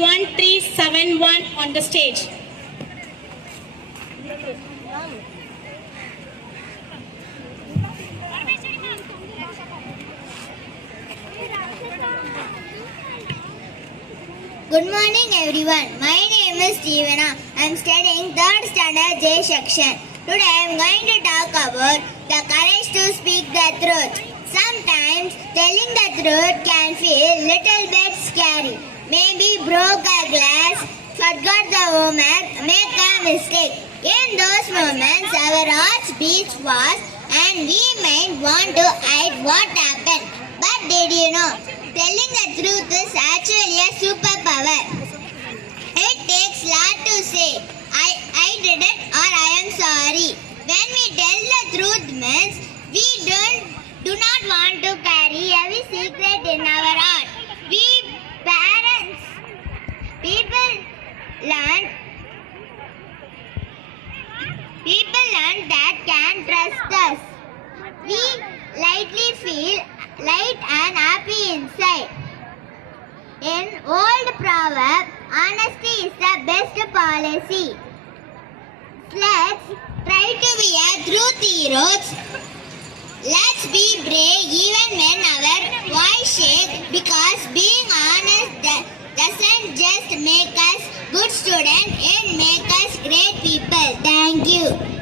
1371 on the stage. Good morning everyone. My name is Jeevana. I am studying 3rd standard J section. Today I am going to talk about the courage to speak the truth. Sometimes telling the truth can feel little bit scary. Maybe broke a glass, forgot the homework, make a mistake. In those moments our hearts beats fast and we might want to hide what happened. But did you know? Telling the truth is actually a superpower. It takes lot to say, I did it or I am sorry. When we tell the truth means we do not want to carry every secret in our heart. We parents, people learn that can trust us. We lightly feel light and happy inside. In old proverb, honesty is the best policy. Let's try to be a truth heroes. Let's be brave even when our voice shakes, because being honest doesn't just make us good students, it makes us great people. Thank you.